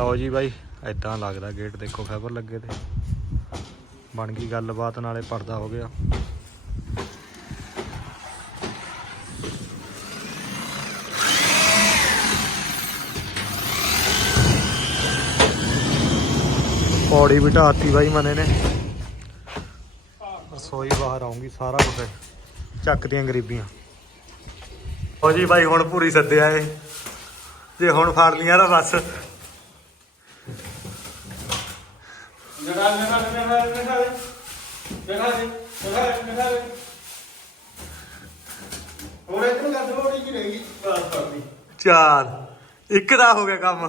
ਲਓ ਜੀ ਬਾਈ ਐਦਾਂ ਲੱਗਦਾ ਗੇਟ ਦੇਖੋ ਫਾਈਬਰ ਲੱਗੇ ਤੇ। ਬਣ ਗਈ ਗੱਲਬਾਤ, ਨਾਲੇ ਪਰਦਾ ਹੋ ਗਿਆ। ਪੌੜੀ ਵੀ ਢਾਤੀ ਬਾਈ ਮਨੇ ਨੇ। ਰਸੋਈ ਬਾਹਰ ਆਉਂਗੀ ਸਾਰਾ ਕੁਝ ਚੱਕਦੀਆਂ ਗਰੀਬੀਆਂ। ਹੋ ਜੀ ਬਾਈ, ਹੁਣ ਪੂਰੀ ਸੱਦਿਆ ਏ ਜੇ ਹੁਣ ਫੜ ਲੀਆਂ ਤਾਂ ਬਸ। ਹੋਰ ਇੱਕ ਨੂੰ ਕਰ ਦੋ ਉਹਦੀ ਕੀ ਰਹੇਗੀ। ਬਸ ਕਰਦੀ ਚਾਰ। ਇੱਕ ਦਾ ਹੋ ਗਿਆ ਕੰਮ।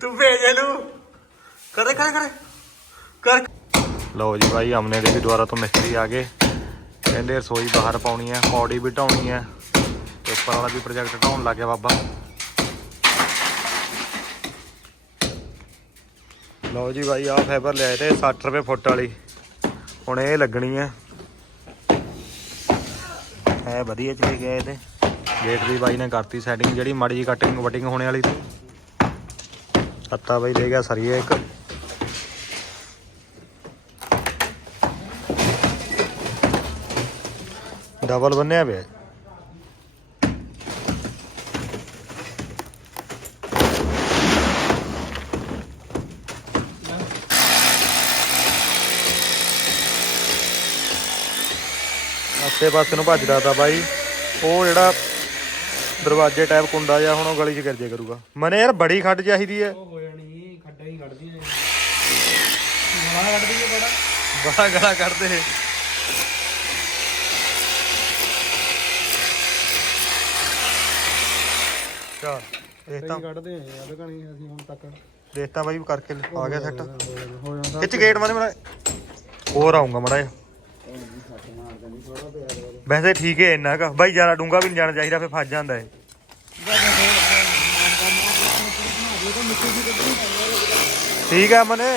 ਤੂੰ ਭੇਜ ਇਹਨੂੰ। ਕਰੇ ਕਰੇ ਕਰੇ ਕਰ। ਲਓ ਜੀ ਭਾਈ ਆਮਨੇ ਦੇ ਵੀ ਦੁਆਰਾ ਤੋਂ ਮਿਸਤਰੀ ਆ ਗਏ। ਕਹਿੰਦੇ ਰਸੋਈ ਬਾਹਰ ਪਾਉਣੀ ਹੈ ਪੌੜੀ ਵੀ ਢਾਉਣੀ ਹੈ। ਤੇ ਉੱਪਰ ਵਾਲਾ ਵੀ ਪ੍ਰੋਜੈਕਟ ਢਾਉਣ ਲੱਗ ਗਿਆ ਬਾਬਾ। ਲਓ ਜੀ ਬਾਈ, ਆਹ ਫਾਈਬਰ ਲਿਆਏ ਤੇ 60 ਰੁਪਏ ਫੁੱਟ ਵਾਲੀ। ਹੁਣ ਇਹ ਲੱਗਣੀ ਹੈ ਹੈ ਵਧੀਆ ਚਲੇ ਗਿਆ ਇਹਦੇ। ਗੇਟ ਦੀ ਬਾਈ ਨੇ ਕਰਤੀ ਸੈਟਿੰਗ ਜਿਹੜੀ ਮਾੜੀ ਜੀ ਕਟਿੰਗ ਵਟਿੰਗ ਹੋਣੇ ਵਾਲੀ ਸੀ। ਅੱਤਾ ਬਾਈ ਦੇ ਗਿਆ ਸਰੀਏ ਇੱਕ। ਡਬਲ ਬੰਨਿਆ ਪਿਆ। ਆਸੇ ਪਾਸੇ ਨੂੰ ਭੱਜਦਾ ਤਾ ਬਾਈ। ਉਹ ਜਿਹੜਾ ਦਰਵਾਜ਼ੇ ਟਾਈਪ ਕੁੰਡਾ ਜਿਹਾ ਹੁਣ ਉਹ ਗਲੀ 'ਚ ਗਿਰ ਜੇ ਕਰੂਗਾ। ਮਨੇ ਯਾਰ ਬੜੀ ਖੱਡ ਚਾਹੀਦੀ ਹੈ ਉਹ ਹੋ ਜਾਣੀ ਖੱਡਾ ਹੀ ਕੱਢਦੀਆਂ ਗਲਾ ਕੱਢਦੀ ਹੈ ਬੜਾ। ਬੜਾ ਗਲਾ ਕੱਢਦੇ ਚਾ ਇਹ ਤਾਂ। ਕੱਢਦੇ ਆ ਯਾਰ ਕਣੀ ਅਸੀਂ ਹੁਣ ਤੱਕ। ਦੇਖਤਾ ਬਾਈ ਕਰਕੇ ਆ ਗਿਆ ਸੈੱਟ। ਹੋ ਜਾਂਦਾ। ਖਿੱਚ ਗੇਟ ਮਾਰੇ ਮੜਾ ਹੋਰ ਆਉਂਗਾ ਮੜਾ ਵੈਸੇ ਠੀਕ ਹੈ ਇੰਨਾ ਕਾ। ਬਾਈ ਜ਼ਿਆਦਾ ਡੂੰਗਾ ਵੀ ਨਹੀਂ ਜਾਣਾ ਚਾਹੀਦਾ ਫੇ ਫਸ ਜਾਂਦਾ ਹੈ ਠੀਕ ਹੈ ਮਨੇ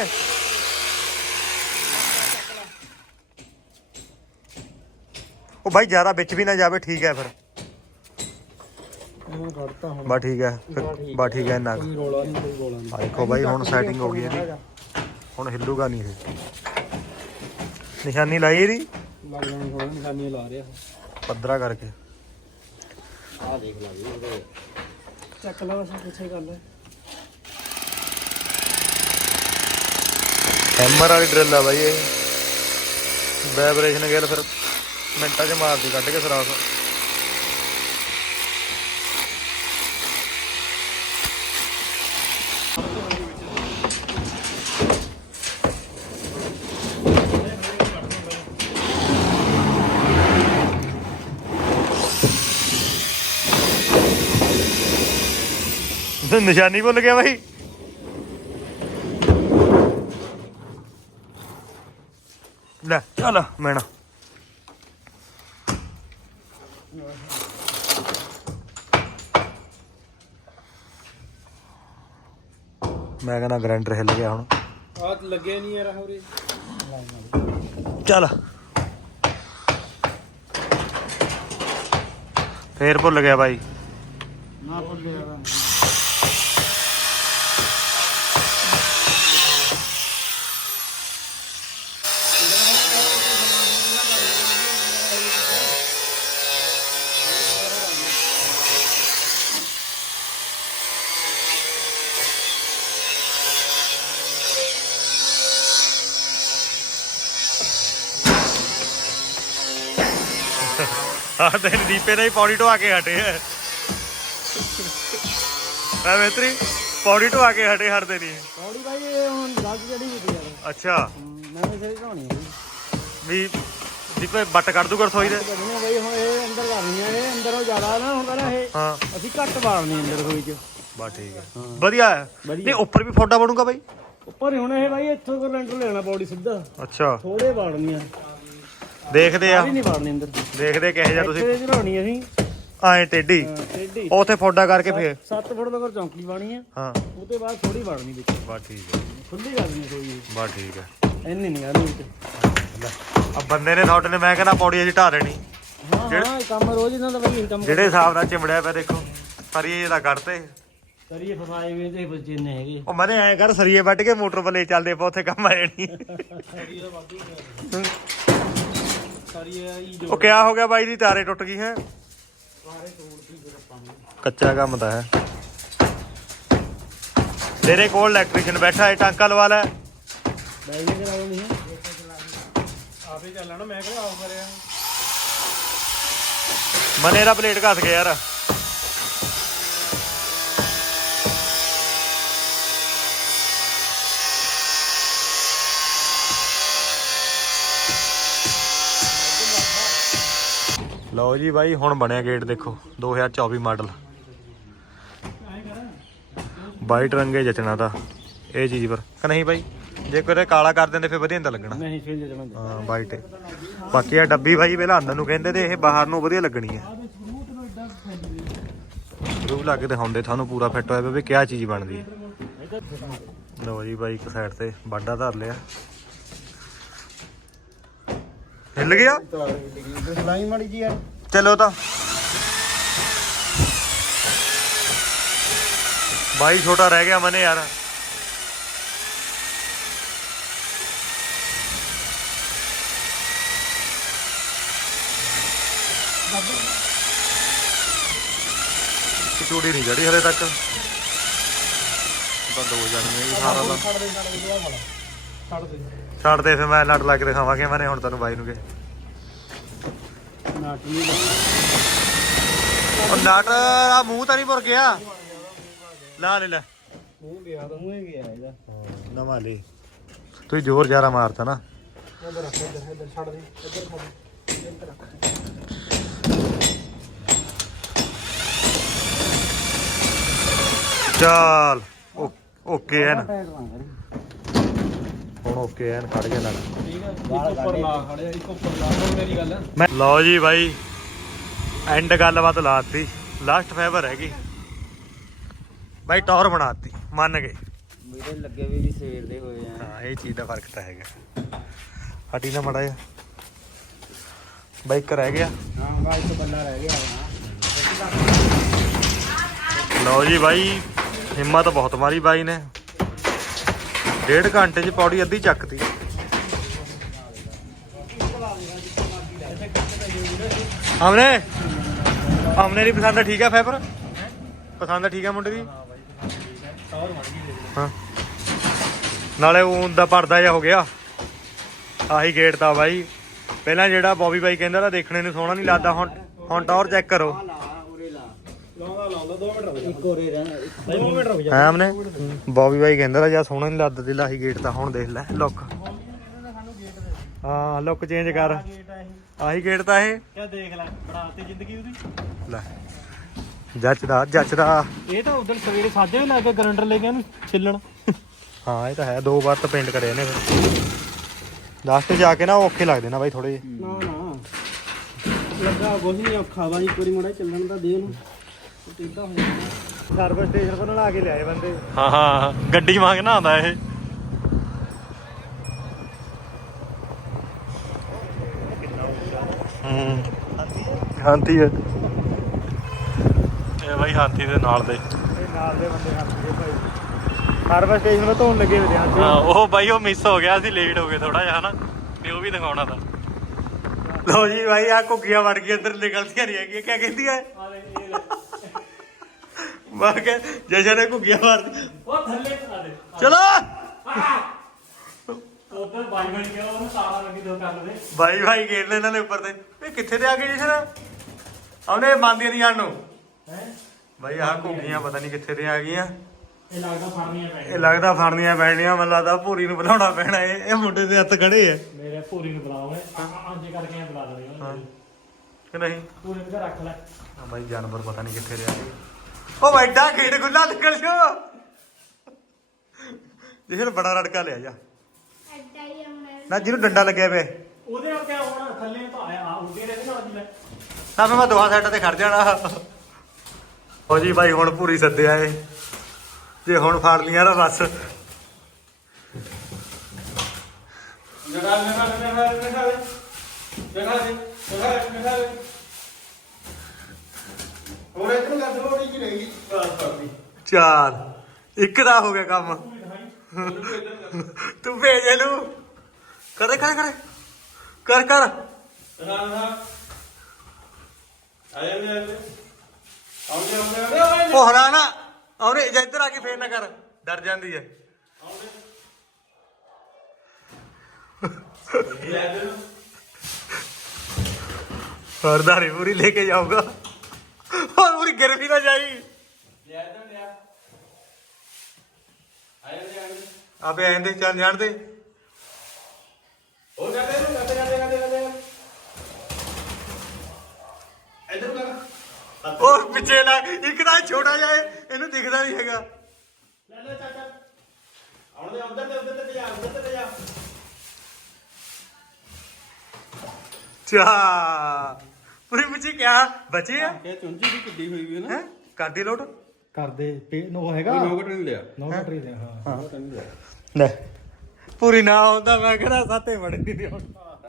ਉਹ ਬਾਈ ਜ਼ਿਆਦਾ ਵਿੱਚ ਵੀ ਨਾ ਜਾਵੇ, ਠੀਕ ਹੈ ਫਿਰ। ਹੁਣ ਕੱਢਤਾ ਹੁਣ ਬਾ ਠੀਕ ਹੈ, ਫਿਰ ਬਾ ਠੀਕ ਹੈ ਇੰਨਾ ਕੋਈ ਰੋਲਾ ਨਹੀਂ ਕੋਈ ਰੋਲਾ ਨਹੀਂ ਦੇਖੋ ਬਾਈ, ਹੁਣ ਸੈਟਿੰਗ ਹੋ ਗਈ ਇਹਦੀ। ਹੁਣ ਹਿੱਲੂਗਾ ਨਹੀਂ ਇਹ। ਨਿਸ਼ਾਨੀ ਲਾਈ ਇਹਦੀ। ਲੱਗ ਜਾਣੀ ਹੁਣ ਨਿਸ਼ਾਨੀਆਂ ਲਾ ਰਿਹਾ ਪੱਧਰਾ ਕਰਕੇ। ਆ ਦੇਖ ਲਾ ਉਹਦੇ ਚੱਕ ਲਾ ਬਸ ਪਿੱਛੇ ਕਰ ਲੈ। ਹੈਮਰ ਵਾਲੀ ਡਰਿਲ ਆ ਬਾਈ ਇਹ। ਵਾਈਬ੍ਰੇਸ਼ਨ ਗੇਲ ਫਿਰ ਮਿੰਟਾਂ 'ਚ ਮਾਰਦੀ ਕੱਢ ਕੇ ਸਰਾਖ ਨਿਸ਼ਾਨੀ ਭੁੱਲ ਗਿਆ ਬਾਈ? ਲੈ ਚੱਲ ਮੈਣਾ। ਮੈਂ ਕਹਿੰਦਾ ਗ੍ਰੈਂਡਰ ਹਿੱਲ ਗਿਆ ਹੁਣ। ਆ ਲੱਗਿਆ ਨਹੀਂ ਯਾਰ ਹੋਰੇ। ਚੱਲ। ਫੇਰ ਭੁੱਲ ਗਿਆ ਬਾਈ। ਨਾ ਭੁੱਲੇ ਯਾਰ ਆਹ ਤੇ ਦੀਪੇ ਨੇ ਹੀ ਪੌੜੀ ਢਵਾ ਕੇ ਹਟੇ ਐ ਐ ਮੇਤਰੀ ਪੌੜੀ ਢਵਾ ਕੇ ਹਟੇ ਹਟਦੇ ਨਹੀਂ। ਕੌੜੀ ਬਾਈ ਇਹ ਹੁਣ ਲੱਗ ਜਿਹੜੀ ਵੀ ਯਾਰ ਅੱਛਾ। ਨਵੇਂ ਸਿਰੇ ਢਾਉਣੀ ਹੈ ਵੀ ਦੀਪੇ ਬੱਟ ਕੱਢ ਦੂਗਾ ਰਸੋਈ ਦੇ? ਕੱਢਣੀਆਂ ਬਾਈ ਹੁਣ ਇਹ ਅੰਦਰ ਕਰਨੀਆਂ ਇਹ ਅੰਦਰੋਂ ਜ਼ਿਆਦਾ ਨਾ ਹੁੰਦਾ ਨਾ ਇਹ। ਹਾਂ। ਅਸੀਂ ਘੱਟ ਬਾੜਨੀ ਅੰਦਰ ਕੋਈ ਚ। ਬਾ ਠੀਕ ਹੈ। ਵਧੀਆ ਹੈ ਵਧੀਆ। ਨਹੀਂ ਉੱਪਰ ਵੀ ਫੋਟਾ ਬਣੂਗਾ ਬਾਈ? ਉੱਪਰ ਹੁਣ ਇਹ ਬਾਈ ਇੱਥੋਂ ਲੈਂਟਰ ਲੈਣਾ ਪੌੜੀ ਸਿੱਧਾ। ਅੱਛਾ। ਥੋੜੇ ਬਾੜਨੀਆਂ ਦੇਖਦੇ ਆ। ਨਹੀਂ ਅੰਦਰ। ਦੇਖਦੇ ਕਿਹੇ ਜਿਹਾ ਤੁਸੀਂ ਇੱਥੇ ਚੜਾਉਣੀ ਅਸੀਂ। ਆਏ ਟੇਢੀ। ਹਾਂ, ਟੇਢੀ। ਉਥੇ ਕਰਕੇ ਫੇਰ। 7 ਫੁੱਟ ਤੱਕ ਚੌਂਕੀ ਬਾਣੀ ਆ। ਹਾਂ। ਉਹਦੇ ਬਾਅਦ ਥੋੜੀ ਬਾੜਨੀ ਵਿੱਚ। ਬਾ ਠੀਕ ਹੈ। ਖੁੱਲੀ ਕਰਨੀ ਕੋਈ। ਬਾ ਠੀਕ ਹੈ। ਇੰਨੀ ਨਹੀਂ ਕਰਨੀ ਵਿੱਚ ਆ ਬੰਦੇ ਨੇ ਤੁਹਾਡੇ ਨੇ ਮੈਂ ਕਹਿੰਦਾ ਪੌੜੀ ਅਜੀ ਢਾ ਦੇਣੀ। ਹਾਂ ਹਾਂ ਇਹ ਕੰਮ ਰੋਜ਼ ਇਹਨਾਂ ਦਾ ਇਹ ਕੰਮ ਜਿਹੜੇ ਹਿਸਾਬ ਨਾਲ ਚਿਮੜਿਆ ਪਿਆ ਦੇਖੋ ਸਾਰੀ ਇਹ ਤਾਂ ਕੱਢਤੇ। ਕਰੀਏ ਫਸਾਏ ਵੇ ਤੇ ਬੱਚੇ ਨੇ ਹੈਗੇ। ਉਹ ਮਨੇ ਐ ਕਰ ਸਰੀਏ ਵੱਟ ਕੇ ਮੋਟਰ ਪਲੇ ਚੱਲਦੇ ਪਾ ਉੱਥੇ ਕੰਮ ਆ ਜਾਣੀ। ਹੀ ਉਹ ਕਿਆ ਹੋ ਗਿਆ ਬਾਈ ਦੀ ਤਾਰੇ ਟੁੱਟ ਗਈ ਹੈ। ਸਾਰੇ ਤੋੜਦੀ ਫਿਰ ਆਪਾਂ ਨੂੰ। ਕੱਚਾ ਕੰਮ ਤਾਂ ਹੈ। ਤੇਰੇ ਕੋਲ ਇਲੈਕਟ੍ਰੀਸ਼ੀਅਨ ਬੈਠਾ ਹੈ ਟਾਂਕਾ ਲਵਾ ਲੈ। ਬੈਗ ਨਹੀਂ ਕਰਾਉਣੀ ਹੈ। ਆਪੇ ਚੱਲਣਾ ਮੈਂ ਕਿਹੜਾ ਆਉ ਕਰਿਆ ਮਨੇ ਦਾ ਪਲੇਟ ਘਸ ਗਿਆ ਯਾਰ। ਲਓ ਜੀ ਬਾਈ ਹੁਣ ਬਣਿਆ ਗੇਟ ਦੇਖੋ 2024 ਮਾਡਲ। ਵਾਈਟ ਰੰਗੇ ਜਚਣਾ ਤਾਂ ਇਹ ਚੀਜ਼ ਪਰ। ਕਿ ਨਹੀਂ ਬਾਈ ਜੇ ਕੋਈ ਕਾਲਾ ਕਰ ਦਿੰਦੇ ਫਿਰ ਵਧੀਆ ਨਹੀਂ ਤਾਂ ਲੱਗਣਾ। ਨਹੀਂ ਫੇਲ ਜਣਾ ਹਾਂ ਵਾਈਟ ਬਾਕੀ ਆ ਡੱਬੀ ਭਾਈ ਪਹਿਲਾਂ ਅੰਦਰ ਨੂੰ ਕਹਿੰਦੇ ਤੇ ਇਹ ਬਾਹਰ ਨੂੰ ਵਧੀਆ ਲੱਗਣੀ ਹੈ ਰੂਹ ਲਾ ਕੇ ਦਿਖਾਉਂਦੇ ਤੁਹਾਨੂੰ ਪੂਰਾ ਫਿੱਟ ਹੋਇਆ ਵੀ ਕਿਆ ਚੀਜ਼ ਬਣਦੀ ਹੈ ਲਓ ਜੀ ਬਾਈ ਇੱਕ ਸਾਈਡ ਤੇ ਬਾਡਾ ਧਰ ਲਿਆ। ਹਿੱਲ ਗਿਆ? ਸਲਾਈ ਮਾੜੀ ਜੀ ਯਾਰ ਚਲੋ ਤਾਂ। ਬਾਈ ਛੋਟਾ ਰਹਿ ਗਿਆ ਮਨੇ ਯਾਰ। ਚੂੜੀ ਨਹੀਂ ਜੜੀ ਹਲੇ ਤੱਕ। ਬੰਦ ਹੋ ਜਾਣੀ ਹੈ ਸਾਰਾ ਦਾ ਛੱਡ ਦੇ ਛੱਡ ਦੇ ਦੁਆ ਫੜ ਛੱਡ ਦੇ ਛੱਡ ਦੇ ਫਿਰ ਮੈਂ ਲੱਟ ਲਾ ਕੇ ਦਿਖਾਵਾਂਗੇ ਮਨੇ ਹੁਣ ਤੈਨੂੰ ਬਾਈ ਨੂੰ ਕੇ। ਨਾਟ ਨਹੀਂ ਉਹ ਨਟ ਆ ਮੂੰਹ ਤਾਂ ਨਹੀਂ ਭੁਰ ਗਿਆ। ਲਾ ਲੈ ਲੈ। ਮੂੰਹ ਗਿਆ ਤਾਂ ਮੂੰਹ ਹੀ ਗਿਆ ਇਹਦਾ। ਨਵਾਂ ਲਈ ਤੂੰ ਜ਼ੋਰ ਜਾਰਾ ਮਾਰਤਾ ਨਾ। ਇੱਧਰ ਰੱਖ ਇੱਧਰ ਇੱਧਰ ਛੱਡ ਦੇ। ਇੱਧਰ ਛੱਡ ਦੇ। ਇੱਧਰ ਰੱਖ। ਚੱਲ ਓਕੇ ਟਾਇਰ ਨਾ। ਹੁਣ ਓਕੇ ਐਨ ਖੜ ਗਿਆ ਨਟ ਠੀਕ ਹੈ ਇੱਕ ਉੱਪਰ ਲਾ ਖੜਿਆ ਇੱਕ ਉੱਪਰ ਲਾ ਹੁਣ ਮੇਰੀ ਗੱਲ ਮੈਂ ਲਓ ਜੀ ਬਾਈ ਐਂਡ ਗੱਲਬਾਤ ਲਾਤੀ ਲਾਸਟ ਫਾਈਬਰ ਹੈਗੀ। ਬਾਈ ਟੌਰ ਬਣਾਤੀ ਮੰਨ ਗਏ। ਮੇਰੇ ਲੱਗੇ ਵੀ ਵੀ ਸਵੇਰ ਦੇ ਹੋਏ ਆ। ਹਾਂ ਇਹ ਚੀਜ਼ ਦਾ ਫ਼ਰਕ ਤਾਂ ਹੈਗਾ। ਹਟੀ ਨਾ ਮੜਾ ਜਾ ਬਾਈਕ ਰਹਿ ਗਿਆ। ਹਾਂ ਬਾ ਇੱਕ ਬੰਦਾ ਰਹਿ ਗਿਆ ਲਓ ਜੀ ਬਾਈ ਹਿੰਮਤ ਬਹੁਤ ਮਾਰੀ ਬਾਈ ਨੇ। ਡੇਢ ਘੰਟੇ 'ਚ ਪੌੜੀ ਅੱਧੀ ਚੱਕਤੀ। ਆਮਨੇ? ਆਮਨੇ ਦੀ ਪਸੰਦ ਠੀਕ ਹੈ ਫਾਈਬਰ? ਪਸੰਦ ਠੀਕ ਹੈ ਮੁੰਡੇ ਦੀ? ਹਾਂ। ਨਾਲੇ ਉਹ ਦਾ ਪਰਦਾ ਜਿਹਾ ਹੋ ਗਿਆ। ਆਹੀ ਗੇਟ ਤਾਂ ਬਾਈ। ਪਹਿਲਾਂ ਜਿਹੜਾ ਬੌਬੀ ਬਾਈ ਕਹਿੰਦਾ ਤਾਂ ਦੇਖਣੇ ਨੂੰ ਸੋਹਣਾ ਨਹੀਂ ਲੱਗਦਾ, ਹੁਣ ਹੁਣ ਟੌਰ ਚੈੱਕ ਕਰੋ। ਹੈ ਆਮਨੇ ਬੌਬੀ ਬਾਈ ਕਹਿੰਦਾ ਤਾਂ ਜਾਂ ਸੋਹਣਾ ਨਹੀਂ ਲੱਗਦਾ ਦਿਲ ਆਹੀ ਗੇਟ ਤਾਂ ਹੁਣ ਦੇਖ ਲੈ ਲੁੱਕ ਹਾਂ ਲੁੱਕ ਚੇਂਜ ਕਰ। ਗੇਟ ਆ ਇਹ। ਆਹੀ ਗੇਟ ਤਾਂ ਇਹ। ਕਿਆ ਦੇਖ ਲੈ ਬਣਾਤੇ ਜ਼ਿੰਦਗੀ ਉਹਦੀ। ਲੈ ਜੱਚਦਾ ਜੱਚਦਾ। ਇਹ ਤਾਂ ਉਦੋਂ ਸਵੇਰੇ ਸਾਜੇ ਵੀ ਲੱਗ ਕੇ ਗਰੰਡਰ ਲੈ ਕੇ ਇਹਨੂੰ ਛਿੱਲਣ। ਹਾਂ ਇਹ ਤਾਂ ਹੈ ਦੋ ਵਾਰ ਤਾਂ ਪੇਂਟ ਕਰਿਆ ਨੇ ਫਿਰ। ਲਾਸਟ ਜਾ ਕੇ ਨਾ ਉਹ ਔਖੇ ਲੱਗਦੇ ਨਾ ਬਾਈ ਥੋੜੇ ਜਿਹੇ। ਨਾ ਨਾ। ਲੱਗਾ ਕੁਝ ਨਹੀਂ ਔਖਾ ਇੱਕ ਵਾਰੀ ਮੁੰਡਾ ਚੱਲਣ ਤਾਂ ਦੇ ਉਹਨੂੰ। ਟੇਡਾ ਹੋ ਜਾਂਦਾ ਸਰਵਿਸ ਸਟੇਸ਼ਨ ਤੋਂ ਨਲਾ ਕੇ ਲਿਆਏ ਬੰਦੇ ਹਾਂ ਹਾਂ। ਗੱਡੀ ਮੰਗਣਾ ਆਉਂਦਾ ਇਹ। ਹਾਂਤੀ ਹੈ। ਇਹ ਬਾਈ ਹਾਂਤੀ ਦੇ ਨਾਲ ਦੇ। ਨਾਲ ਦੇ ਬੰਦੇ ਹੱਥ ਦੇ ਭਾਈ ਸਰਵਿਸ ਸਟੇਸ਼ਨ 'ਤੇ ਧੋਣ ਲੱਗੇ ਹੋਏ ਹਾਂ ਹਾਂ ਉਹ ਬਾਈ ਉਹ ਮਿਸ ਹੋ ਗਿਆ ਸੀ ਲੇਟ ਹੋ ਗਏ ਥੋੜਾ ਜਿਹਾ, ਹਨਾ? ਤੇ ਉਹ ਵੀ ਦਿਖਾਉਣਾ ਤਾਂ। ਲੋ ਜੀ ਬਾਈ ਆ ਘੁੱਗੀਆਂ ਵੜ ਗਈ ਅੰਦਰ ਨਿਕਲਦੀਆਂ ਨਹੀਂ ਹੈਗੀਆਂ, ਕਿਆ ਕਹਿੰਦੀ ਹੈ ਮੈਂ ਕਿਹਾ ਜਸ਼ਨ ਨੇ ਘੁੱਗੀਆਂ ਮਾਰ ਉਹ ਥੱਲੇ ਆ ਦੇ। ਚਲੋ! ਉਧਰ ਬਾਈ ਬਣ ਗਿਆ ਉਹਨੂੰ ਤਾਲਾ ਲੱਗੀ ਦੋ ਕਰ ਦੇ ਬਾਈ ਗੇੜ ਲੈ ਇਹਨਾਂ ਨੇ ਉੱਪਰ ਤੇ। ਇਹ ਕਿੱਥੇ ਤੇ ਆ ਗਏ ਜਸ਼ਨ? ਆਉਨੇ ਮੰਨਦੀਆਂ ਨਹੀਂ ਜਾਣ ਨੂੰ ਹੈ? ਬਾਈ ਆਹ ਘੁੱਗੀਆਂ ਪਤਾ ਨਹੀਂ ਕਿੱਥੇ ਤੇ ਆ ਗਈਆਂ। ਇਹ ਲੱਗਦਾ ਫੜਨੀਆਂ ਪੈ ਇਹ ਲੱਗਦਾ ਫੜਨੀਆਂ ਪੈਣੀਆਂ ਮੈਨੂੰ ਲੱਗਦਾ ਭੂਰੀ ਨੂੰ ਬੁਲਾਉਣਾ ਪੈਣਾ ਇਹ। ਇਹ ਮੁੰਡੇ ਦੇ ਹੱਥ ਖੜੇ ਆ। ਮੇਰੇ ਭੂਰੀ ਨੂੰ ਬੁਲਾਓਗੇ ਆਂਜੇ ਕਰਕੇ ਬੁਲਾ ਕਿ ਨਹੀਂ? ਭੂਰੀ ਨੂੰ ਰੱਖ ਲੈ। ਆ ਬਾਈ ਜਾਨਵਰ ਪਤਾ ਨਹੀਂ ਕਿੱਥੇ ਰਿਹਾ ਉਹ ਵੱਡਾ ਖੇਡ ਗੁੱਲਾ ਨਿਕਲ ਜੋ ਜਿਹਨ ਬੜਾ ਰੜਕਾ ਲਿਆ ਜਾ। ਨਾ ਜਿਹਨੂੰ ਡੰਡਾ ਲੱਗਿਆ ਪਿਆ। ਉਹਦੇ ਨਾਲ ਕਿਆ ਹੋਣਾ ਥੱਲੇ ਤਾਂ ਆਇਆ ਆ ਉੱਡੇ ਰਹਿੰਦੇ ਨਾਲ ਜੀ ਲੈ ਨਾ ਫਿਰ ਮੈਂ ਦੋਹਾਂ ਸਾਈਡਾਂ ਤੇ ਖੜ ਜਾਣਾ। ਹੋ ਜੀ ਬਾਈ ਹੁਣ ਪੂਰੀ ਸੱਦਿਆ ਏ ਜੇ ਹੁਣ ਫੜ ਲੀਆਂ ਨਾ ਬਸ। ਜਗਾ ਜਗਾ ਜਗਾ ਜਗਾ ਜਗਾ ਕਰ ਕੀ ਬਸ ਕਰਦੀ ਚਾਰ। ਇੱਕ ਦਾ ਹੋ ਗਿਆ ਕੰਮ। ਤੂੰ ਭੇਜ ਇਹਨੂੰ। ਕਰੇ ਕਰ ਕਰ। ਕਰ ਕਰ। ਉਹ ਹਰਾ ਨਾ। ਔਰੇ ਜੇ ਇੱਧਰ ਆ ਕੇ ਫੇਰ ਨਾ ਕਰ। ਡਰ ਜਾਂਦੀ ਹੈ। ਹਰਦਾਰੀ ਪੂਰੀ ਲੈ ਕੇ ਜਾਊਗਾ। ਆਪੇ ਆਂਦੇ ਚੱਲ ਜਾਣਦੇ ਹੋ ਜਾਂਦੇ ਨੂੰ ਜਾਂਦੇ ਜਾਂਦੇ ਜਾਂਦੇ ਜਾਂਦੇ। ਇਧਰ ਕਰ। ਉਹ ਪਿੱਛੇ ਲਾ ਇੱਕ ਤਾਂ ਛੋਟਾ ਜਿਹਾ ਇਹਨੂੰ ਦਿਖਦਾ ਨਹੀਂ ਹੈਗਾ। ਲੈ ਲੈ ਚਾਚਾ ਆਉਣ ਦੇ ਤੇ ਉਧਰ ਤੇ ਜਾ ਉਧਰ ਤੇ ਜਾ। ਚਾ। ਪੂਰੀ ਮੁਝੇ ਕਿਆ? ਬਚੇ ਆ? ਕਿ ਚੁੰਝੀ ਦੀ ਕਿੱਡੀ ਹੋਈ ਵੀ ਨਾ? ਕਰਦੀ ਲੋਟ? ਕਰਦੇ ਪੇ ਨੋ ਹੈਗਾ। ਨੋ ਘਟ ਲਿਆ। ਨੋ ਘਟ ਲੈ। ਪੂਰੀ ਨਾ ਹੁੰਦਾ ਮੈਂ ਕਿਹੜਾ ਸਾਤੇ ਵੜੇ ਨਹੀਂ ਹੁਣ।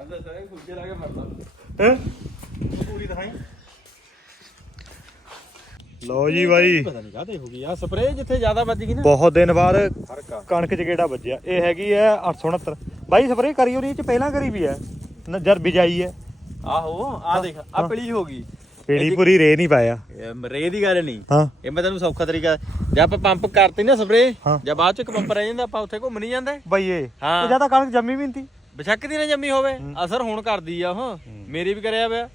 ਅੰਦਰ ਸਾਰੇ ਖੁੱਜੇ ਲਾ ਕੇ ਮਰਦਾ। ਹੈਂ? ਪੂਰੀ ਦਿਖਾਈ। ਲਓ ਜੀ ਬਾਈ। ਪਤਾ ਨਹੀਂ ਕਾਹਦੇ ਹੋ ਗਈ ਆ ਸਪਰੇਅ ਜਿੱਥੇ ਜ਼ਿਆਦਾ ਵੱਜ ਗਈ ਨਾ। ਬਹੁਤ ਦਿਨ ਬਾਅਦ ਕਣਕ ਚ ਕਿਹੜਾ ਵੱਜਿਆ। ਇਹ ਹੈਗੀ ਹੈ 869 ਬਾਈ ਸਪਰੇ ਕਰੀ ਹੋਣੀ ਇਹ ਚ ਪਹਿਲਾਂ ਕਰੀ ਵੀ ਨ- ਜਦ ਬਿਜਾਈ ਹੈ ਆਹੋ ਆ ਦੇਖ ਆ ਪਲੀ ਹੋ ਗਈ। ਪੀੜੀ ਪੂਰੀ ਰੇ ਨਹੀਂ ਪਾਇਆ। ਇਹ ਰੇ ਦੀ ਗੱਲ ਨਹੀਂ। ਹਾਂ। ਇਹ ਮੈਂ ਤੈਨੂੰ ਸੌਖਾ ਤਰੀਕਾ ਜੇ ਆਪਾਂ ਪੰਪ ਕਰਤੀ ਨਾ ਸਪਰੇਅ ਹਾਂ। ਜਾਂ ਬਾਅਦ ਚ ਇੱਕ ਪੰਪ ਰਹਿ ਜਾਂਦਾ ਆਪਾਂ ਉੱਥੇ ਘੁੰਮ ਨਹੀਂ ਜਾਂਦੇ। ਬਈ ਇਹ ਹਾਂ। ਇਹ ਜ਼ਿਆਦਾ ਕਣਕ ਜੰਮੀ ਵੀ ਨਹੀਂ ਤੀ। ਬਸ਼ੱਕ ਦੀ ਨਾ ਜੰਮੀ ਹੋਵੇ। ਅਸਰ ਹੁਣ ਕਰਦੀ ਆ ਉਹ ਮੇਰੀ ਵੀ ਕਰਿਆ ਪਿਆ।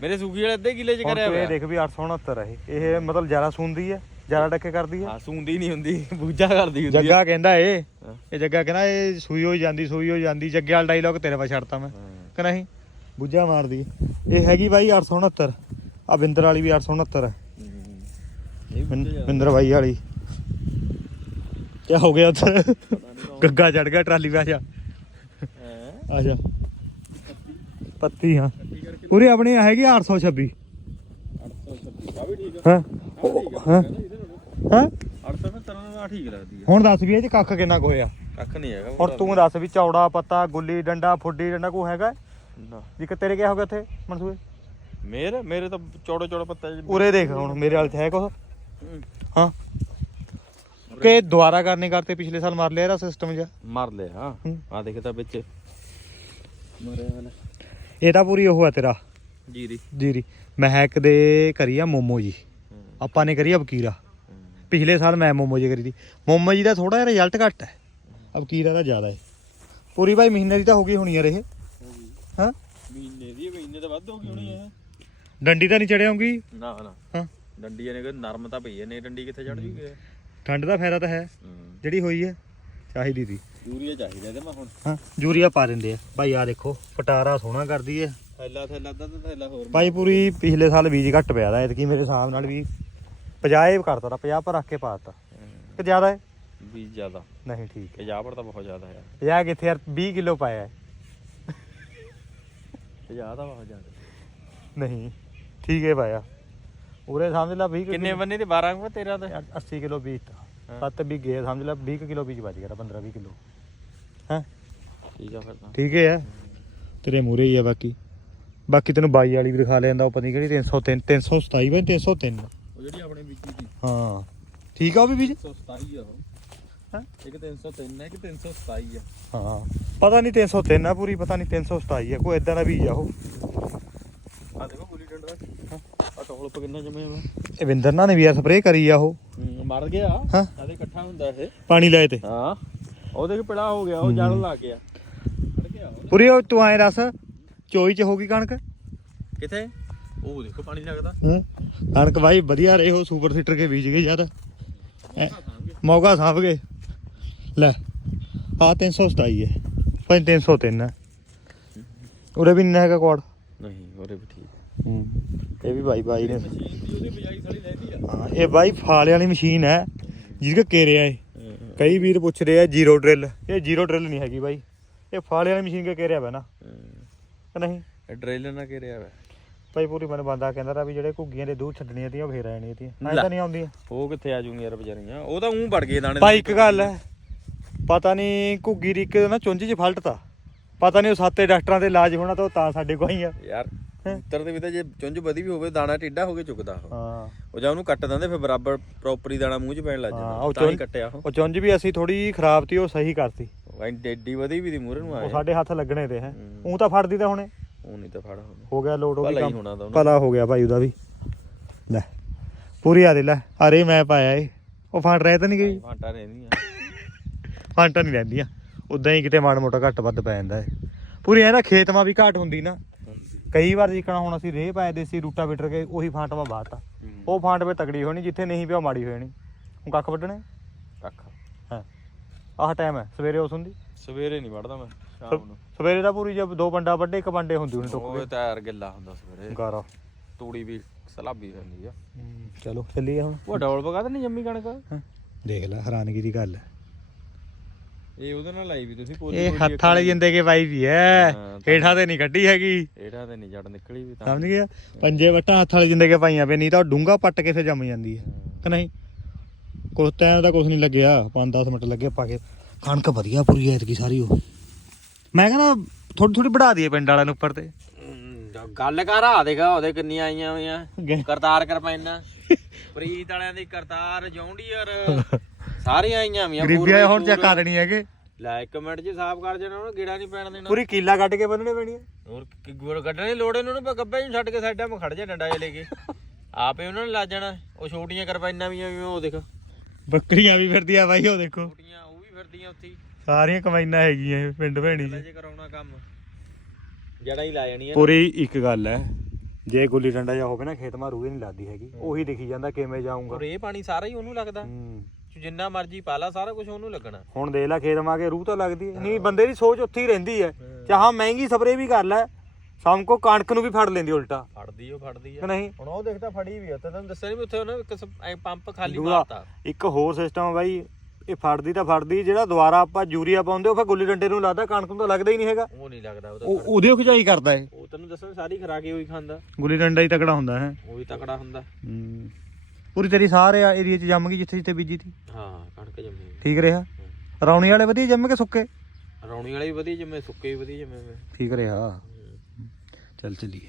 ਮੇਰੇ ਸੂਗੀ ਵਾਲੇ ਅੱਧੇ ਕਿੱਲੇ ਚ ਕਰਿਆ ਤੂੰ ਇਹ ਪਿਆ। ਦੇਖ ਵੀ 869 ਹੈ ਇਹ। ਮਤਲਬ ਜ਼ਿਆਦਾ ਸੁਣਦੀ ਹੈ ਜ਼ਿਆਦਾ ਟੱਕੇ ਕਰਦੀ ਹੈ ਹਾਂ ਸੂੰਦੀ ਨਹੀਂ ਹੁੰਦੀ ਬੂਝਾ ਕਰਦੀ ਹੁੰਦੀ ਆ। ਜੱਗਾ ਕਹਿੰਦਾ ਇਹ ਹਾਂ। ਇਹ ਜੱਗਾ ਕਹਿੰਦਾ ਇਹ ਸੂਈ ਹੋਈ ਜਾਂਦੀ ਸੂਈ ਹੋਈ ਜਾਂਦੀ ਜੱਗੇ ਵਾਲਾ ਡਾਇਲੌਗ ਤੇਰੇ ਪਾ ਛੱਡਤਾ ਮੈਂ। ਕਿ ਨਹੀਂ? ਬੁੱਝਾ ਮਾਰਦੀ। ਹੈ। ਇਹ ਹੈਗੀ ਬਾਈ 869 ਆ ਬਿੰਦਰ ਵਾਲੀ ਵੀ 869 ਹੈ। ਮਿੰਦਰ ਬਾਈ ਵਾਲੀ। ਕੀ ਹੋ ਗਿਆ ਉੱਥੇ? ਗੱਗਾ ਚੜ ਗਿਆ ਟਰਾਲੀ ਵਿੱਚ ਆ ਹੈ? ਆ ਜਾ। ਪੱਤੀ ਹਾਂ। ਪੂਰੀ ਆਪਣੀ ਹੈਗੀ 826 826 ਆ। ਵੀ ਠੀਕ ਆ। ਹਾਂ? ਹਾਂ? ਹਾਂ 870 ਦਾ ਠੀਕ ਲੱਗਦੀ ਆ। ਹੁਣ ਦੱਸ ਵੀ ਇਹ ਚ ਕੱਖ ਕਿੰਨਾ ਕੁ ਹੋਇਆ? ਕੱਖ ਨਹੀਂ ਹੈਗਾ ਹੁਣ ਤੂੰ ਦੱਸ ਵੀ ਚੌੜਾ ਪੱਤਾ ਗੁੱਲੀ ਡੰਡਾ ਫੁੱਡੀ ਡੰਡਾ ਕੋ ਹੈਗਾ? ਨਾ। ਜੀ ਕਿ ਤੇਰੇ ਕਿਆ ਹੋ ਗਿਆ ਇੱਥੇ ਮਨਸੂਏ? ਮੇਰੇ ਮੇਰੇ ਤਾਂ ਚੌੜੇ ਚੌੜੇ ਪੱਤਾ ਜਿਹੇ- ਉਰੇ ਦੇਖ ਹੁਣ ਮੇਰੇ ਵਾਲ 'ਚ ਹੈ ਕੁਛ? ਹਾਂ। ਕਿ ਦੁਬਾਰਾ ਕਰਨੇ ਕਰਤੇ ਪਿਛਲੇ ਸਾਲ ਮਾਰ ਲਿਆ ਇਹਦਾ ਸਿਸਟਮ ਜਿਹਾ? ਮਾਰ ਲਿਆ ਹਾਂ। ਹੂੰ। ਆ ਦੇਖ ਤਾਂ ਵਿੱਚ। ਮਰਿਆ ਵਾਲਾ। ਇਹ ਤਾਂ ਪੂਰੀ ਉਹ ਹੈ ਤੇਰਾ। ਜੀਰੀ। ਜੀਰੀ। ਮਹਿਕ ਦੇ ਕਰੀ ਆ ਮੋਮੋ ਜੀ। ਆਪਾਂ ਨੇ ਕਰੀ ਆ ਵਕੀਰਾ ਪਿਛਲੇ ਸਾਲ ਮੈਂ ਮੋਮੋ ਜੀ ਕਰੀ ਦੀ ਮੋਮੋ ਜੀ ਦਾ ਥੋੜਾ ਜਿਹਾ ਰਿਜ਼ਲਟ ਘੱਟ ਹੈ। ਵਕੀਰਾ ਦਾ ਜ਼ਿਆਦਾ ਹੈ। ਪੂਰੀ ਬਾਈ ਮਹੀਨੇ ਦੀ ਤਾਂ ਹੋ ਗਈ ਹੋਣੀ ਯਾਰ ਇਹ। ਹਾਂ ਮਹੀਨੇ ਦੀ ਮਹੀਨੇ ਤਾਂ ਵੱਧ ਹੋ ਗਈ ਹੋਣੀ ਇਹ ਡੰਡੀ ਤਾਂ ਨਹੀਂ ਚੜਿਆਉਂਗੀ ਨਾ ਨਾ। ਹਾਂ। ਡੰਡੀਆਂ ਨੇ ਕਿ ਨਰਮ ਤਾਂ ਪਈ ਨੇ ਡੰਡੀ ਕਿੱਥੇ ਚੜ ਜੂਗੀ ਠੰਡ ਦਾ ਫਾਇਦਾ ਤਾਂ ਹੈ। ਜਿਹੜੀ ਹੋਈ ਹੈ ਚਾਹੀਦੀ ਸੀ। ਯੂਰੀਆ ਚਾਹੀਦਾ ਤੇ ਮੈਂ ਹੁਣ? ਹਾਂ ਯੂਰੀਆ ਪਾ ਦਿੰਦੇ ਆ। ਭਾਈ ਆ ਦੇਖੋ ਪਟਾਰਾ ਸੋਹਣਾ ਕਰਦੀ ਹੈ ਥੈਲਾ ਥੈਲਾ ਅੱਧਾ ਤਾਂ ਥੈਲਾ ਹੋਰ ਭਾਈ ਪੂਰੀ ਪਿਛਲੇ ਸਾਲ ਬੀਜ ਘੱਟ ਪਿਆ ਦਾ ਐਤਕੀ ਮੇਰੇ ਹਿਸਾਬ ਨਾਲ ਵੀ 50 ਕਰਤਾ ਤਾ 50 ਪਰ ਰੱਖ ਕੇ ਪਾਤਾ ਕਿ ਜ਼ਿਆਦਾ ਹੈ? ਵੀ ਜ਼ਿਆਦਾ। ਨਹੀਂ ਠੀਕ ਹੈ। ਪੰਜਾਬ ਪਰ ਤਾਂ ਬਹੁਤ ਜ਼ਿਆਦਾ ਹੈ। 50 ਕਿੱਥੇ ਯਾਰ? 20 ਕਿਲੋ ਪਾਇਆ ਹੈ। ਪੰਜਾਬ ਤਾਂ ਬਹੁਤ ਜ਼ਿਆਦਾ। ਨਹੀਂ। ਠੀਕ ਹੈ ਪਾਇਆ ਉਰੇ ਸਮਝ ਲੈ 20 ਕਿੰਨੇ ਬੰਨੇ ਤੇ 12 ਕੋ ਤੇਰਾ ਤੇ? 80 ਕਿਲੋ ਬੀਜ ਤਾ। ਸੱਤ ਬੀਗੇ ਸਮਝ ਲੈ 20 ਕਿਲੋ ਬੀਜ ਬਚ ਗਿਆ 15 20 ਕਿਲੋ। ਹਾਂ? ਠੀਕ ਆ ਫਿਰ ਤਾਂ। ਠੀਕ ਹੈ। ਆ ਤੇਰੇ ਮੂਰੇ ਹੀ ਆ ਬਾਕੀ। ਬਾਕੀ ਤੈਨੂੰ 22 ਵਾਲੀ ਵੀ ਦਿਖਾ ਲੈਂਦਾ ਉਹ ਪਤਾ ਨਹੀਂ ਕਿਹੜੀ 303 327 ਬਾਈ 303 ਉਹ ਜਿਹੜੀ ਆਪਣੇ ਬੀਜੀ ਦੀ ਹਾਂ। ਠੀਕ ਆ ਉਹ ਵੀ ਬੀਜ? 127 ਆ ਉਹ। ਹਾਂ? ਇੱਕ 303 ਹੈ ਕਿ 327 ਆ। ਹਾਂ। ਪਤਾ ਨਹੀਂ 303 ਆ ਪੂਰੀ ਪਤਾ ਨਹੀਂ 327 ਆ। ਕੋਈ ਇਦਾਂ ਦਾ ਬੀਜ ਆ ਉਹ। ਆ ਦੇਖੋ ਆ ਟੋਲ ਇਹ ਵਿੰਦਰ ਨਾਲ ਨੇ ਵੀ ਯਾਰ ਸਪਰੇਅ ਕਰੀ ਆ ਉਹ। ਮਰ ਗਿਆ। ਹਾਂ। ਇਕੱਠਾ ਹੁੰਦਾ ਇਹ। ਪਾਣੀ ਲਾਏ ਤੇ। ਹਾਂ। ਉਹਦੇ ਕਿ ਪਿੜਾ ਹੋ ਗਿਆ ਉਹ ਜੜ ਲੱਗ ਗਿਆ ਪੂਰੀ ਉਹ ਤੂੰ ਐਂ ਦੱਸ ਚੋਈ ਚ ਹੋ ਗਈ ਕਣਕ? ਕਿੱਥੇ? ਉਹ ਦੇਖੋ ਪਾਣੀ ਲੱਗਦਾ। ਹੂੰ। ਕਣਕ ਬਾਈ ਵਧੀਆ ਰਹੇ ਹੋ ਸੁਪਰ ਸੀਟਰ ਕੇ ਬੀਜ ਗਏ ਯਾਰ ਮੌਕਾ ਸਾਂਭ ਗਏ। ਲੈ ਆ 327 ਹੈ ਭਾਈ 303 ਹੈ। ਉਰੇ ਵੀ ਨਹੀਂ ਹੈਗਾ ਕੋਡ ਨਹੀਂ ਉਹਦੇ ਵੀ ਠੀਕ ਹੂੰ। ਇਹ ਵੀ ਬਾਈ ਬਾਈ ਨੇ। ਦੀ ਹਾਂ ਇਹ ਬਾਈ ਫਾਲੇ ਵਾਲੀ ਮਸ਼ੀਨ ਹੈ ਜਿਹਦੇ ਕੇਰਿਆ ਏ ਕਈ ਵੀਰ ਪੁੱਛ ਰਹੇ ਆ ਜ਼ੀਰੋ ਡਰਿਲ। ਇਹ ਜ਼ੀਰੋ ਡਰਿਲ ਨਹੀਂ ਹੈਗੀ ਬਾਈ। ਇਹ ਫਾਲੇ ਵਾਲੀ ਮਸ਼ੀਨ ਕੇ ਕੇਰਿਆ ਵਾ ਨਾ। ਨਹੀਂ? ਇਹ ਡਰੇਲਰ ਨਾ ਕਰਿਆ ਵਾ ਭਾਈ ਪੂਰੀ ਮਨ ਬੰਦਾ ਕਹਿੰਦਾ ਰਾ ਵੀ ਜਿਹੜੇ ਘੁੱਗੀਆਂ ਦੇ ਦੂਰ ਛੱਡਣੀਆਂ ਤੀਆਂ ਉਹ ਫੇਰ ਆਣੀਆਂ ਤੀਆਂ। ਐਂ। ਤਾਂ ਨਹੀਂ ਆਉਂਦੀਆਂ। ਉਹ ਕਿੱਥੇ ਆ ਜੂਗੀਆਂ ਯਾਰ ਵਿਚਾਰੀਆਂ। ਉਹ ਤਾਂ ਉਂ ਵੜ ਗਏ ਦਾਣੇ ਭਾਈ ਇੱਕ ਗੱਲ ਹੈ ਪਤਾ ਨਹੀਂ ਘੁੱਗੀ ਦੀ ਇੱਕ ਨਾ ਚੁੰਝ 'ਚ ਫਲਟ ਤਾ। ਪਤਾ ਨਹੀਂ ਉਹ ਸਾਤੇ ਡਾਕਟਰਾਂ ਦੇ ਇਲਾਜ ਹੋਣਾ ਤਾਂ ਤਾਂ ਸਾਡੇ ਕੋਲ ਹੀ ਆ। ਯਾਰ ਕਬੂਤਰ ਦੇ ਵੀ ਤਾਂ ਜੇ ਚੁੰਝ ਵਧੀ ਵੀ ਹੋਵੇ ਦਾਣਾ ਟੇਢਾ ਹੋ ਕੇ ਉਹ। ਹਾਂ। ਉਹ ਜਾਂ ਉਹਨੂੰ ਕੱਟ ਦਿੰਦੇ ਫਿਰ ਬਰਾਬਰ ਪ੍ਰੋਪਰੀ ਦਾਣਾ ਮੂੰਹ 'ਚ ਪੈਣ ਲੱਗ ਹਾਂ, ਜਾਂਦਾ ਉਹ ਤਾਂ ਹੀ ਚੁੰਝ- ਕੱਟਿਆ ਉਹ। ਉਹ ਚੁੰਝ ਵੀ ਅਸੀਂ ਥੋੜੀ ਖਰਾਬ ਤੀ ਉਹ ਸਹੀ ਕਰਤੀ। ਉਹ ਐਂ ਡੇਡੀ ਵਧੀ ਵੀ ਦੀ ਮੂਹਰੇ ਨੂੰ ਉਹ ਆਏ ਸਾਡੇ ਹੱਥ ਲੱਗਣੇ ਤੇ ਹੈ। ਹੂੰ। ਉਹ ਤਾਂ ਫੜਦੀ ਤਾਂ ਹੁਣੇ। ਉਹ ਨਹੀਂ ਤਾਂ ਫੜ ਹੁਣ। ਹੋ ਗਿਆ ਲੋਡ ਉਹ ਵੀ ਹੀ ਕੰਮ। ਹੋਣਾ ਤਾਂ ਉਹਨੂੰ। ਭਲਾ ਹੋ ਗਿਆ ਭਾਈ ਉਹਦਾ ਵੀ। ਲੈ ਪੂਰੀ ਆ ਦੇ ਲੈ। ਅਰੇ ਮੈਂ ਪਾਇਆ ਏ। ਉਹ ਫਾਂਟ ਰਹਿ ਤਾਂ ਨਹੀਂ ਗਈ। ਫਾਂਟਾ ਰਹਿੰਦੀਆਂ। ਫਾਂਟਾਂ ਨਹੀਂ ਰਹਿੰਦੀਆਂ। ਉਦਾਂ ਹੀ ਕਿਤੇ ਮਾੜਾ ਮੋਟਾ ਘੱਟ ਵੱਧ ਪੈ ਜਾਂਦਾ ਏ। ਪੂਰੀ ਐ ਨਾ ਖੇਤ ਮਾ ਵੀ ਘਾਟ ਹੁੰਦੀ ਨਾ। ਕਈ ਵਾਰ ਜਿਕਣਾ ਹੁਣ ਅਸੀਂ ਰੇਹ ਪਾਏ ਦੇਸੀ ਰੂਟਾ ਬਿਟਰ ਕੇ ਉਹੀ ਫਾਂਟਵਾ ਬਾਤਾ ਉਹ ਫਾਂਟ ਵੇ ਤਕੜੀ ਹੋਣੀ ਜਿੱਥੇ ਨਹੀਂ ਪਿਆ ਮਾੜੀ ਹੋ ਜਾਣੀ ਹੁਣ ਕੱਖ ਵੱਢਣੇ? ਕੱਖ। ਹਾਂ। ਆਹ ਟਾਈਮ ਹੈ ਸਵੇਰੇ ਉਸ ਹੁੰਦੀ? ਸਵੇਰੇ ਨਹੀਂ ਵੜਦਾ ਮੈਂ ਸ਼ਾਮ ਨੂੰ। ਸਵੇਰੇ ਤਾਂ ਪੂਰੀ ਜਦ ਦੋ ਬੰਡਾ ਵੱਡੇ ਇੱਕ ਬੰਡੇ ਹੁੰਦੀ ਉਹਨੇ ਟੁੱਕ ਉਹ ਟਾਇਰ ਗਿੱਲਾ ਹੁੰਦਾ ਸਵੇਰੇ। ਗਾਰਾ। ਤੂੜੀ ਵੀ ਸਲਾਬੀ ਰਹਿੰਦੀ ਆ। ਚਲੋ ਚੱਲੀਏ ਹੁਣ। ਉਹ ਡੌਲ ਪਕਾ ਤਾਂ ਨਹੀਂ ਜੰਮੀ ਕਣਕ? ਦੇਖ ਲੈ ਹੈਰਾਨਗੀ ਦੀ ਗੱਲ ਇਹ ਉਹਦੇ ਨਾਲ ਲਾਈ ਵੀ ਤੁਸੀਂ ਪੋਲੀ ਇਹ ਹੱਥ ਵਾਲੇ ਜਿੰਦੇ ਕੇ ਪਾਈ ਵੀ ਐ ਹਾਂ, ਹੇਠਾਂ ਤੇ ਨਹੀਂ ਕੱਢੀ ਹੈਗੀ। ਇਹੜਾ ਤੇ ਨਹੀਂ ਜੜ ਨਿਕਲੀ ਵੀ ਤਾਂ। ਸਮਝ ਗਿਆ? ਪੰਜੇ ਵਟਾਂ ਹੱਥ ਵਾਲੇ ਜਿੰਦੇ ਕੇ ਪਾਈਆਂ ਪਏ ਨਹੀਂ ਤਾਂ ਡੂੰਗਾ ਪੱਟ ਕੇ ਫਿਰ ਜੰਮ ਜਾਂਦੀ ਹੈ। ਕਿ ਨਹੀਂ? ਕੁਛ ਟਾਈਮ ਦਾ ਕੁਛ ਨਹੀਂ ਲੱਗਿਆ। 5-10 ਮਿੰਟ ਲੱਗੇ ਪਾ ਕੇ। ਕਣਕ ਵਧੀਆ ਪੂਰੀ ਐਤਕੀ ਸਾਰੀ ਉਹ। ਮੈਂ ਕਹਿੰਦਾ ਥੋੜੀ ਥੋੜੀ ਵਧਾ ਦਈਏ ਪਿੰਡ ਵਾਲਿਆਂ ਨੂੰ ਉੱਪਰ ਤੇ। ਗੱਲ ਕਰ ਆ ਦੇਖਾ ਉਹਦੇ ਕਿੰਨੀਆਂ ਆਈਆਂ ਹੋਈਆਂ। ਕਰਤਾਰ ਕਰਪੈਨਾ ਪ੍ਰੀਤ ਵਾਲਿਆਂ ਦੀ ਕਰਤਾਰ ਜੌਂਡੀਅਰ। ਸਾਰੀਆਂ ਆਈਆਂ ਹੋਈਆਂ ਗਰੀਬੀਆਂ ਹੁਣ ਚੈੱਕ ਕਰ ਲੈਣੀ ਹੈਗੇ। ਲੈ ਇੱਕ ਮਿੰਟ 'ਚ ਸਾਫ਼ ਕਰ ਜਾਣਾ ਉਹਨੂੰ ਗੇੜਾ ਨਹੀਂ ਪੈਣ ਦੇਣਾ। ਪੂਰੀ ਕੀਲਾ ਕੱਢ ਕੇ ਬੰਨਣੇ ਪੈਣੀ ਹੈ ਹੋਰ ਕੀ ਗੁੜ ਕੱਢਣੇ ਲੋੜ ਇਹਨਾਂ ਨੂੰ ਗੱਬੇ ਨੂੰ ਛੱਡ ਕੇ ਸਾਈਡਾਂ 'ਤੇ ਖੜ ਜਾ ਡੰਡਾ ਜਿਹਾ ਲੈ ਕੇ। ਆਪੇ ਉਹਨਾਂ ਨੇ ਲੱਜ ਜਾਣਾ ਉਹ ਛੋਟੀਆਂ ਕਰਪੈਨਾਂ ਵੀ ਉਹ ਦੇਖ। ਬੱਕਰੀਆਂ ਵੀ ਫਿਰਦੀਆਂ ਬਾਈ ਉਹ ਦੇਖੋ। ਛੋਟੀਆਂ ਉਹ ਵੀ ਫਿਰਦੀਆਂ ਉੱਥੇ ਹੀ। ਸਾਰੀਆਂ ਕਮਾਈਆਂ ਹੈਗੀਆਂ ਇਹ ਪਿੰਡ ਭੈਣੀ ਲੈ ਜੇ ਕਰਾਉਣਾ ਕੰਮ। ਜੜਾ ਹੀ ਲਾ ਜਾਣੀ ਆ ਪੂਰੀ ਇੱਕ ਗੱਲ ਹੈ ਜੇ ਗੁੱਲੀ ਡੰਡਾ ਜਾ ਹੋਵੇ ਨਾ ਖੇਤ ਮਾ ਰੂਹੇ ਨਹੀਂ ਲੱਗਦੀ ਹੈਗੀ। ਉਹੀ ਦਿਖੀ ਜਾਂਦਾ ਕਿਵੇਂ ਜਾਊਂਗਾ। ਔਰ ਇਹ ਪਾਣੀ ਸਾਰਾ ਹੀ ਉਹਨੂੰ ਲੱਗਦਾ। ਹੂੰ। ਜਿੰਨਾ ਮਰਜ਼ੀ ਪਾ ਲਾ ਸਾਰਾ ਕੁਝ ਉਹਨੂੰ ਲੱਗਣਾ। ਹੁਣ ਦੇਖ ਲੈ ਖੇਤ ਮਾ ਕੇ ਰੂਹ ਤਾਂ ਲੱਗਦੀ ਹੈ। ਨਹੀਂ ਬੰਦੇ ਦੀ ਸੋਚ ਉੱਥੇ ਹੀ ਰਹਿੰਦੀ ਹੈ। ਚਾਹਾਂ ਮਹਿੰਗੀ ਸਪਰੇ ਵੀ ਕਰ ਲੈ ਸ਼ਾਮ ਕੋ ਕਣਕ ਨੂੰ ਵੀ ਫੜ ਲੈਂਦੀ ਉਲਟਾ। ਫੜਦੀ ਉਹ ਫੜਦੀ ਕਿ ਆ ਨਹੀਂ? ਹੁਣ ਉਹ ਦੇਖਦਾ ਫੜੀ ਵੀ ਆ ਤੇ ਤੈਨੂੰ ਦੱਸਿਆ ਨਹੀਂ ਵੀ ਉੱਥੇ ਉਹਨੇ ਇੱਕ ਸ- ਐਂ ਪੰਪ ਖਾਲੀ ਦੂਆ ਮਾਰਤਾ। ਇੱਕ ਹੋਰ ਸਿਸਟਮ ਬਾਈ ਇਹ ਫੜਦੀ ਤਾਂ ਫੜਦੀ ਜਿਹੜਾ ਦੁਬਾਰਾ ਆਪਾਂ ਯੂਰੀਆ ਪਾਉਂਦੇ ਉਹ ਫਿਰ ਗੁੱਲੀ ਡੰਡੇ ਨੂੰ ਲੱਗਦਾ ਕਣਕ ਨੂੰ ਤਾਂ ਲੱਗਦਾ ਹੀ ਨਹੀਂ ਹੈਗਾ। ਉਹ ਨਹੀਂ ਲੱਗਦਾ ਉਹ ਤਾਂ ਉਹ ਉਹਦੇ ਖਿਚਾਈ ਕਰਦਾ ਹੈ ਉਹ ਤੈਨੂੰ ਦੱਸਣ ਸਾਰੀ ਖਰਾਕ ਹੀ ਉਹੀ ਖਾਂਦਾ। ਗੁੱਲੀ ਡੰਡਾ ਹੀ ਤਕੜਾ ਹੁੰਦਾ ਹੈ। ਉਹ ਵੀ ਤਕੜਾ ਹੁੰਦਾ। ਹੂੰ। ਪੂਰੀ ਤੇਰੀ ਸਾਰੇ ਏਰੀਆ 'ਚ ਜੰਮ ਗਈ ਜਿੱਥੇ ਜਿੱਥੇ ਬੀਜੀ ਤੀ। ਹਾਂ ਕਣਕ ਜੰਮੀ ਠੀਕ ਰਿਹਾ? ਰੌਣੀ ਵਾਲੇ ਵਧੀਆ ਜੰਮ ਕੇ ਸੁੱਕੇ? ਰੌਣੀ ਵਾਲੇ ਵੀ ਵਧੀਆ ਜੰਮੇ ਸੁੱਕੇ ਵੀ ਵਧੀਆ ਜੰਮੇ ਠੀਕ ਰਿਹਾ। ਚੱਲ ਚੱਲੀਏ।